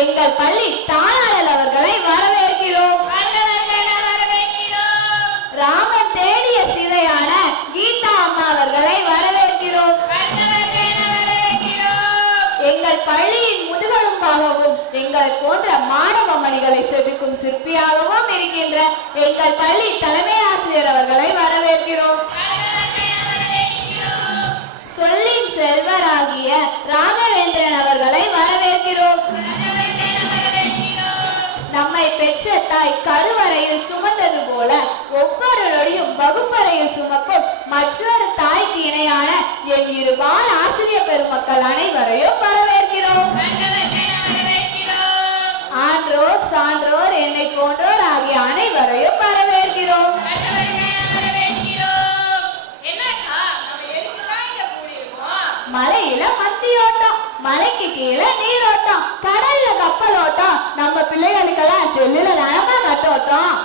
எங்கள் பள்ளி தாளாளர் அவர்களை வரவேற்கிறோம். ராமன் தேடிய சிலையான கீதா அம்மா அவர்களை வரவேற்கிறோம். எங்கள் பள்ளியின் முதுகெலும்பாகவும் எங்கள் போன்ற மாணவ மணிகளை செதுக்கும் சிற்பியாகவும் இருக்கின்ற எங்கள் பள்ளி தலைமை ஆசிரியர் அவர்களை வரவேற்கிறோம். சொல்லின் செல்வராகிய ராகவேந்திரன் அவர்களை வரவேற்கிறோம். நம்மை பெற்ற தாய் கருவறையில் சுமந்தது போல ஒவ்வொருவரையும் வகுப்பறையில் சுமக்கும் மற்றொரு தாய்க்கு இணையான என் இருபால் ஆசிரியர் பெருமக்கள் அனைவரையும் வரவேற்கிறோம். ஆன்றோர் சான்றோர் என்னை போன்றோர் ஆகிய அனைவரையும் வரவேற்கிறோம். மலையில மத்தியோட்டம், மலைக்கு கீழே நீரோட்டம், கடல்ல கப்பலோட்டம், நம்ம பிள்ளைகளுக்கெல்லாம் செல்லுல தானமா கட்டோட்டம்.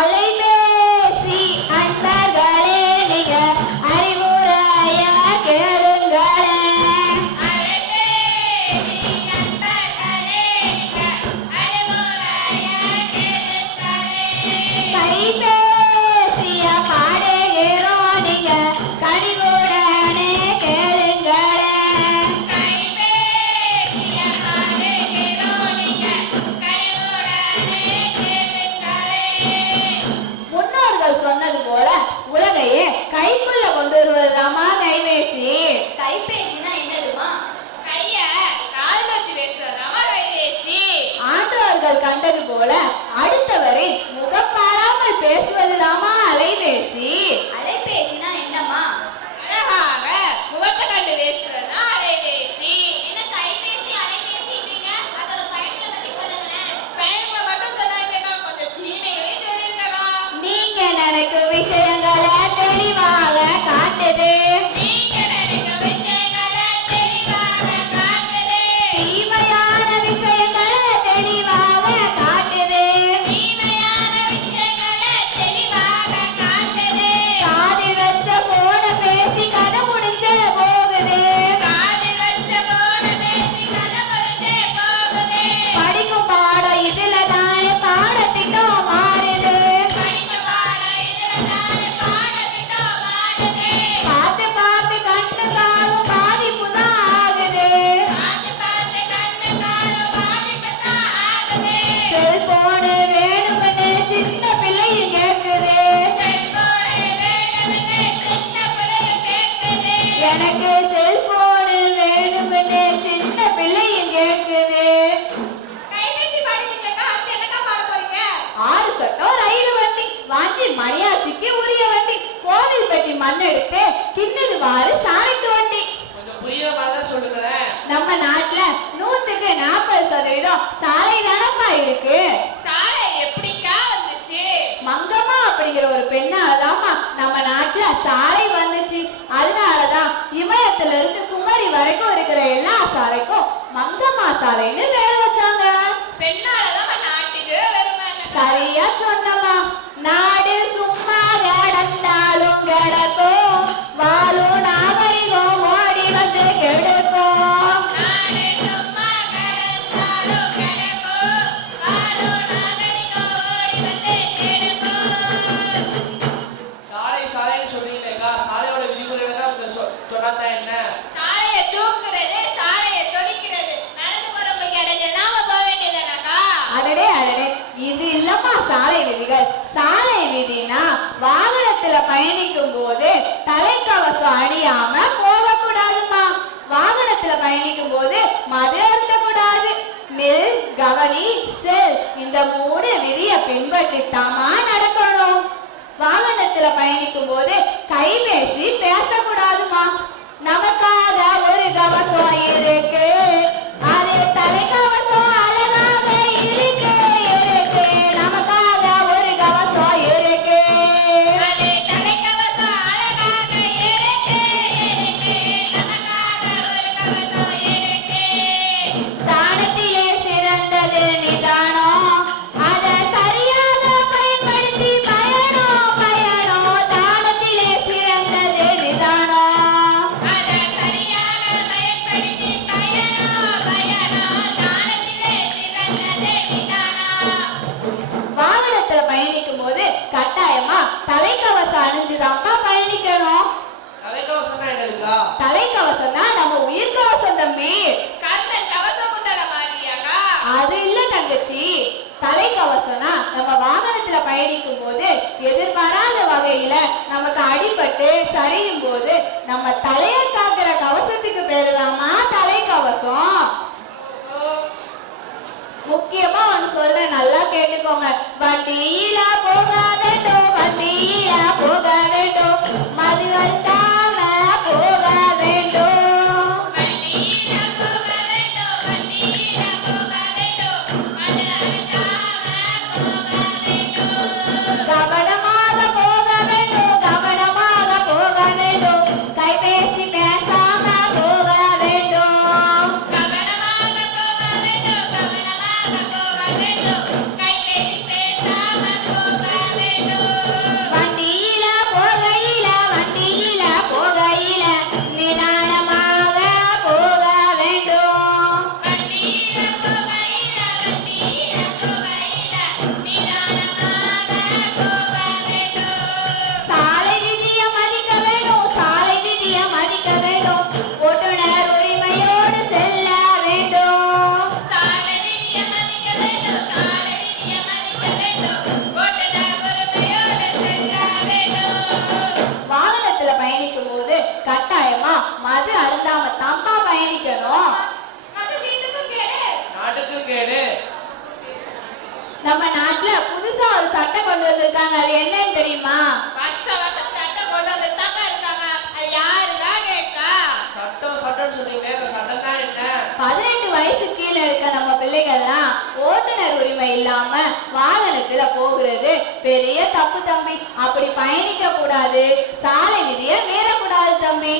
அலைபேசி அன்பர்களே நீங்க அறிவுரைய கேளுங்களே. கைபேசிய பாடுகிறோம் நீங்க கனிவுடனே கேளுங்களே. முன்னோர்கள் சொன்னது போல உலகையே கைக்குள்ள கொண்டு வருவதுதாமா கைபேசி. கைபேசினா என்னதுமா? கைய கால்ல வச்சு பேசுறதாமா கைபேசி. ஆண்டவர்கள் கண்டது போல அடுத்தவரை முகம் பாராமல் பேசுவதுதாமா அலைபேசி. அலைபேசினா என்னமா? அழகாக முகத்தை கண்டு பேசுறதா அலைபேசி. என்ன கைபேசி அலைபேசின்றீங்க? அதோட பயன்களை பத்தி சொல்லுங்களேன். பயன்களை மட்டும் சொல்லாதீங்க, கொஞ்சம் தீமைகளையும் சொல்லிருக்கா. நீங்க நினைக்கும் விஷயங்களை தெளிவாக காட்டுது. தீமையான விஷயங்களை தெளிவாக காட்டுது. காதில் வச்ச போன பேசி கதை முடிச்ச போகுது. படிக்கும் பாடம் இதுல தானே பாடத்திட்டம் மாறுது. பார்த்து பார்த்து கண்ணு காலும் பாதிப்பு தான் ஆகுது. செல்போனு வேணும்னு சின்ன பிள்ளையும் கேட்குது. எனக்கு செல்போனு வேணும்னு சின்ன பிள்ளையும் கேட்குது. ஆறு சட்டம் ரயில் வண்டி வாஞ்சி மணியாச்சிக்கு உரிய வண்டி, கோவில் பெட்டி மண் எடுத்து கிண்ணது வாரு சாலைக்கு வண்டி. நம்ம நாட்டுல 100க்கு 40% சாலை தானப்பா இருக்கு. சாலை எப்படிக்கா வந்துச்சு? மங்கம்மா அப்படிங்கிற ஒரு பெண்ணாலதாம்மா நம்ம நாட்டுல சாலை வந்துச்சு. அதனாலதான் இமயத்துல இருந்து குமரி வரைக்கும் இருக்கிற எல்லா சாலைக்கும் மங்கம்மா சாலைன்னு பேர் வச்சாங்க. பெண்ணாலதான் நாட்டுக்கு வருவாங்க. சரியா சொன்னம்மா. நாடு சும்மா கிடந்தாலும் கிடக்கும், வாழும் நாகரிகம் ஓடி வந்து கெடுக்கும். நாடு சும்மா கிடந்தாலும் கிடக்கும், வாழும் நாகரிகம் ஓடி வந்து கெடுக்கும். சாலை சாலைன்னு சொல்றீங்களேக்கா, சாலையோட விதிமுறைகளை சொன்னாதான் என்ன? சாலையை தூக்குறது, சாலையை தொலைக்கிறது, நடந்து போறவங்களுக்கு இடைஞ்சல் நாம போக வேண்டியதானாக்கா? அடடே அடடே, இது இல்லம்மா சாலை விதிகள். சாலை விதினா வாகனத்துல பயணிக்கும் போது தலைக்கவசம் அணியாம போகக்கூடாதுமா. வாகனத்துல பயணிக்கும் போது மது அருந்தக்கூடாது. நில், கவனி, செல் இந்த 3 விதியை பின்பற்றித்தாமா நடக்கணும். வாகனத்துல பயணிக்கும் போது கைபேசி பேசக்கூடாதுமா. நமக்காக ஒரு கவசம் இருக்கு, அது தலைக்கவசம் அழகாக இருக்கு இருக்கு. நமக்காக ஒரு கவசம் இருக்கு, அது தலைக்கவசம் அழகாக இருக்கு இருக்கு. நமக்காக ஒரு கவசம் இருக்கு. தானத்திலே சிறந்தது நிதானம், அதை சரியாக பயன்படுத்தி பயணம் பயணம். தானத்திலே சிறந்தது நிதானம், அதை சரியாக பயன்படுத்தி பயணம் தம்பி? கர்ணன் கவசம் குண்டல மாதிரியாக்கா? அது இல்ல தங்கச்சி. தலைக்கவசம்னா நம்ம வாகனத்துல பயணிக்கும் போது எதிர்பாராத வகையில நமக்கு அடிபட்டு சரியும் போது நம்ம தலைய காக்கிற கவசத்துக்கு பேருதாமா தலைக்கவசம். முக்கியமா ஒன்று சொல்றேன், நல்லா கேட்டுக்கோங்க. வண்டியில போக வேண்டும், வண்டியில போக வேண்டும், மது அருந்தாம போக வேண்டும். வண்டியில போக வேண்டும், வண்டியில போக வேண்டும், மது அருந்தாம போக வேண்டும். கவனமாக போக வேண்டும், கவனமாக போக வேண்டும், கைபேசி பேசாம போக வேண்டும். கவனமாக போக வேண்டும், கவனமாக போக வேண்டும், கைபேசி பேசாம போக வேண்டும். வண்டியில போகையில, வண்டியில போகையில நிதானமாக போக வேண்டும். வண்டியில போகையில, வண்டியில போகையில நிதானமாக போக வேண்டும். சாலை விதியை மதிக்க வேண்டும், சாலை விதியை மதிக்க வேண்டும், ஓட்டுநர் உரிமையோடு செல்ல வேண்டும். சாலை விதியை மதிக்க வேண்டும், சாலை விதியை மதிக்க வேண்டும், ஓட்டுநர் உரிமையோடு செல்ல வேண்டும். வாகனத்துல பயணிக்கும் போது கட்டாயமா மது அருந்தாம தான்ப்பா பயணிக்கணும். அது வீட்டுக்கும் கேடு. நாட்டுக்கும் கேடு. நம்ம நாட்டுல புதுசா ஒரு சட்டம் கொண்டு வந்திருக்காங்க, அது என்னன்னு தெரியுமா? வருஷம் வருஷம் சட்டம் கொண்டு வந்துட்டாங்க இருக்காங்க. அது யாருதான் கேட்கா? சட்டம் சட்டம்னு சொன்னீங்களே, அந்த சட்டம் தான் என்ன? 18 வயசு கீழே இருக்க நம்ம பிள்ளைகள்லாம் ஓட்டுநர் உரிமை இல்லாம வாகனத்துல போகிறது பெரிய தப்பு தம்பி. அப்படி பயணிக்க கூடாது, சாலை விதியை மீறக்கூடாது தம்பி.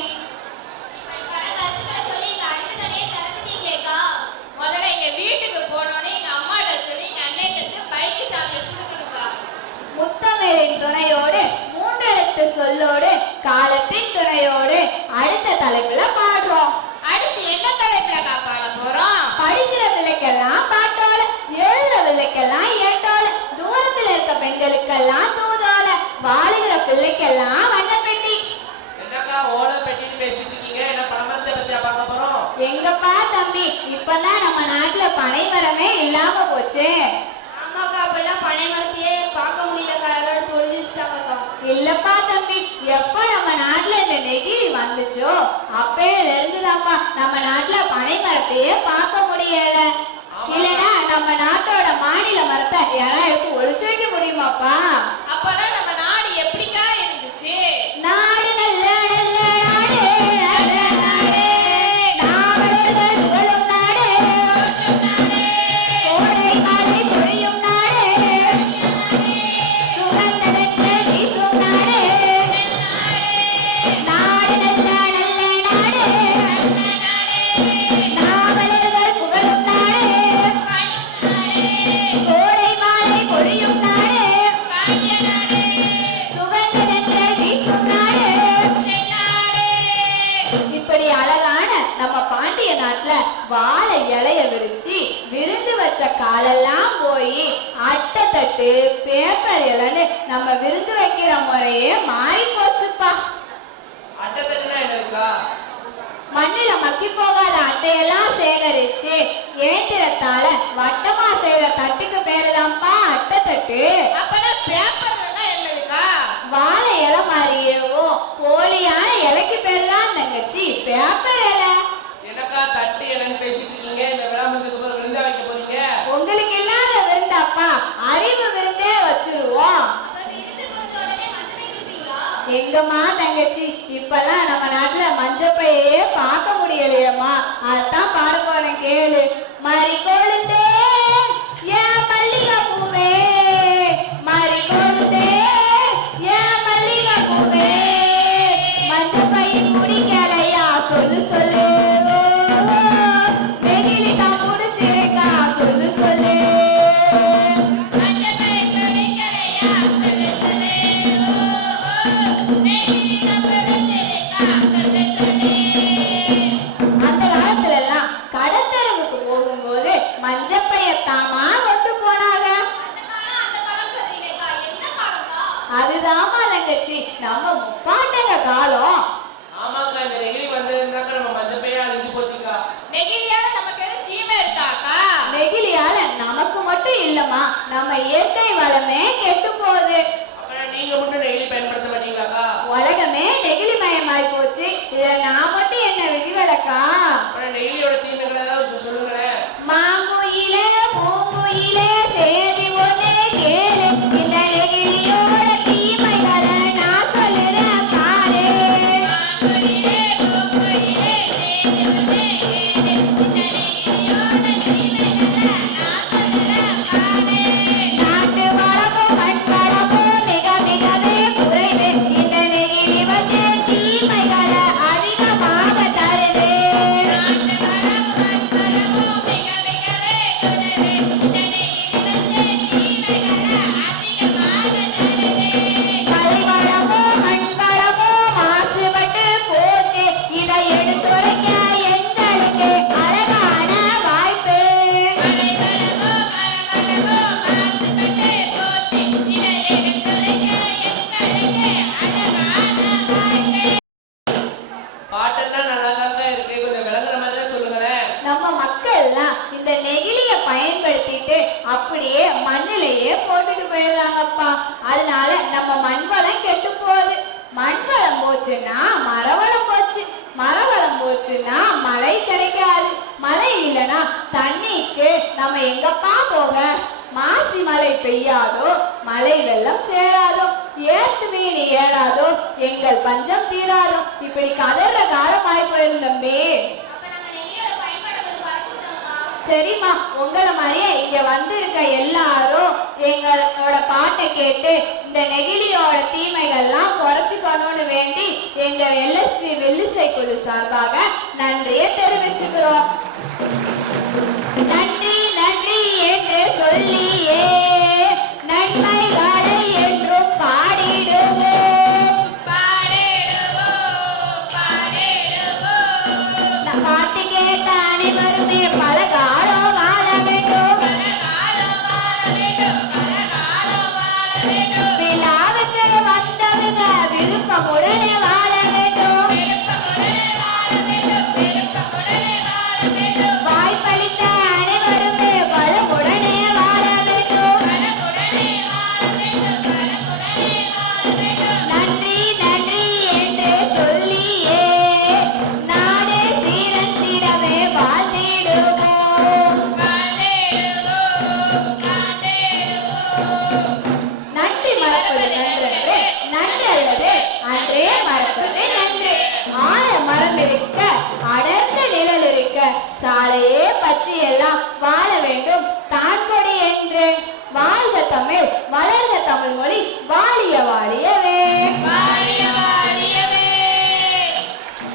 முதல்ல எங்க வீட்டுக்கு போனோன்னே எங்க அம்மாட்ட சொல்லி எங்க அண்ணன் பைக்கு சாவியை கொடுக்கணுக்கா. முத்தமிழின் துணையோடு மூன்றெழுத்து சொல்லோடு காலத்தின் துணையோடு அடுத்த தலைப்புல பாடுறோம். அடுத்து என்ன தலைப்புலக்கா பாட போறோம்? படிக்கிற பிள்ளைக்கெல்லாம் பாட்டோல, எழுதுற பிள்ளைக்கெல்லாம் ஏட்டோல, தூரத்துல இருக்க பெண்களுக்கெல்லாம் தூதோல, வாழுகிற பிள்ளைக்கெல்லாம் வண்ணப்பெட்டி. என்னக்கா ஓலை பெட்டின்னு பேசிட்டு இருக்கீங்க? என்ன பணமரத்தை பத்தியா பார்க்க போறோம்? எங்கப்பா தம்பி, இப்பதான் நம்ம நாட்டுல பனைமரமே இல்லாம போச்சு. ஆமாக்கா, அப்பெல்லாம் பனை மரத்தையே பார்க்க முடியலக்கா, எல்லாரும் தொழிச்சிட்டாங்கக்கா. இல்லப்பா தம்பி, எப்ப நம்ம நாட்டுல இந்த நெகிழி வந்துச்சோ அப்பையில இருந்துதான்ப்பா நம்ம நாட்டுல பனை மரத்தையே பார்க்க முடியல. இல்லனா நம்ம நாட்டோட மாநில மரத்தை யாராவது எடுத்து ஒழிச்சு வைக்க முடியுமாப்பா? அப்பதான் நம்ம நாடு எப்படிக்கா இருந்துச்சு? நாடு நல்ல நல்ல நாடு, நல்ல நாடு, நாவலர்கள் புகழும் நாடு, கோடை மழை பொழியும் நாடு, சுகந்தலங்கள் வீசும் நாடு, நாடு நல்ல நல்ல நாடு, நாவலர்கள் புகழும் நாடு, கோடை மழை பொழியும் நாடு, சுகந்தலங்கள் வீசும் நாடு. இப்படி அழகான நம்ம பாண்டிய நாட்டுல வாழை இலைய விரிச்சு விருந்து வச்ச காலெல்லாம் போய் அட்டை தட்டு பேப்பர் இலைன்னு நம்ம விருந்து வைக்கிற முறையே மாறி போச்சுப்பா. அட்டை தட்டுனா என்னக்கா? மண்ணில மக்கி போகாத அட்டையெல்லாம் சேகரிச்சு ஏந்திரத்தால வட்டமா செய்யற தட்டுக்கு பேருதான்ப்பா அட்டை தட்டு. அப்பதான் பேப்பர்னா என்னதுக்கா? வாழை இலை மாதிரியேவோ போலியான இலைக்கு பேர் தான் தங்கச்சி பேப்பர் இலை. என்னக்கா தட்டு இலைன்னு பேசிட்டு இருக்கீங்க? இந்த விழாமுக்கு அப்புறம் விருந்தா வைக்க போறீங்க? உங்களுக்கு இல்லாத விருந்தாப்பா, அறிவு விருந்தே வச்சிருவோம். எங்கம்மா தங்கச்சி, இப்பெல்லாம் நம்ம நாட்டுல மஞ்சப்பையே பார்க்க முடியலையம்மா. அதான் பாட போறேன் கேளு. மறி கொழுந்தே ஏன் மல்லிகை பூவே, மறி கொழுந்தே ஏன் மல்லிகை பூவே, மஞ்சப்பை முடிக்கலையா சொல்லு சொல்லு, நெகிழி தான் முடிச்சிருக்கா சொல்லு சொல்லு. அந்த காலத்துல எல்லாம் கடத்தரவு இல்லம்மா, நம்ம இயற்கை வளமே கெட்டு போகுது. அப்புறம் நீங்க மட்டும் நெகிழி பயன்படுத்த மாட்டீங்களாக்கா? உலகமே நெகிழி மயமாய் போச்சு. இதுல நான் மட்டும் என்ன விதிவிலக்கா? அப்புறம் நெகிழியோட தீமைகளை ஏதாவது சொல்லுங்களேன். மாங்குயிலே பூங்குயிலே சேதி ஒண்ணு கேளு, இந்த நெகிழியோட தீமைகளை நான் சொல்லுறேன் பாரு. மாங்குயிலே பூங்குயிலே சேதி ஒண்ணு கேளு, இந்த நெகிழியோட தீமைகளை நான் சொல்லுறேன் பாரு. நாட்டு வளமும் மண் வளமும் மிக மிகவே குறைவு. இந்த நெகிழி வந்து தீமைகளை அதிகமாக தருது. நாட்டு வளமும் மண் வளமும் மிக மிகவே குறைவு. இந்த நெகிழி வந்து தீமைகளை அதிகமாக தருது. கல்வளமும் மண் வளமும் மாசுபட்டு போச்சு. இதை எடுத்துரைக்க எங்களுக்கு அழகான வாய்ப்பு. மலைவளமோ மரவளமோ மாசுபட்டு போச்சு. இதை எடுத்துரைக்க எங்களுக்கு அழகான வாய்ப்பு. பாட்டெல்லாம் நல்லா தான் இருக்கு, கொஞ்சம் விளங்குற மாதிரி தான் சொல்லுங்களேன். நம்ம மக்கள்லாம் இந்த நெகிழியை பயன்படுத்திட்டு அப்படியே மண்ணிலேயே போட்டுட்டு போயிடுறாங்கப்பா. அதனால நம்ம மண் வளம் கெட்டு போகுது. மண் வளம் போச்சுன்னா மரவளம் போச்சு. மரவளம் போச்சுன்னா மழை கிடைக்காது. மழை இல்லைன்னா தண்ணிக்கு நம்ம எங்கப்பா போக? மாசி மழை பெய்யாதோ, மழை வெள்ளம் சேராதோ, ஏத்து மீன் ஏறாதோ, எங்கள் பஞ்சம் தீராதோ. இப்படி கதற காலமாய் போயிருந்தம்பே. அப்ப நம்ம நெகிழியோட பயன்பாட்டை கொஞ்சம் குறைச்சுக்கணும்க்கா. சரிம்மா, உங்களை மாதிரியே இங்க வந்திருக்க எல்லாரும் எங்களோட பாட்டை கேட்டு இந்த நெகிழியோட தீமைகள்லாம் குறைச்சிக்கணும்னு வேண்டி எங்க எல்எஸ்பி வெள்ளிசை குழு சார்பாக நன்றியை தெரிவிச்சுக்கிறோம். நன்றி நன்றி என்று சொல்லியே நன்மைகளை என்றும் பாடிடுவோம். பாடிடுவோம் பாடிடுவோம். பாட்டு கேட்ட அனைவருமே பல காலம் வாழ வேண்டும். பலகாலம் வாழ வேண்டும் பலகாலம் வாழ வேண்டும். விழாவுக்கு வந்தவங்க விருப்பமுடனே வாழ வேண்டும். விருப்பமுடனே வாழ வேண்டும் விருப்பமுடனே வாழ வேண்டும். வாய்ப்பளித்த அனைவருமே வளமுடனே வாழ வேண்டும். வளமுடனே வாழ வேண்டும் வளமுடனே வாழ வேண்டும். நன்றி நன்றி என்று சொல்லியே நாடே சீரத்திடவே வாழ்ந்திடுவோம். பாடிடுவோம் பாடிடுவோம். நன்றி மறப்பது நன்றன்று, நன்றல்லது அன்றே மறப்பது நன்று. ஆழ மரம் இருக்க அடர்ந்த நிழல் இருக்க சாலையே பற்றி எல்லாம்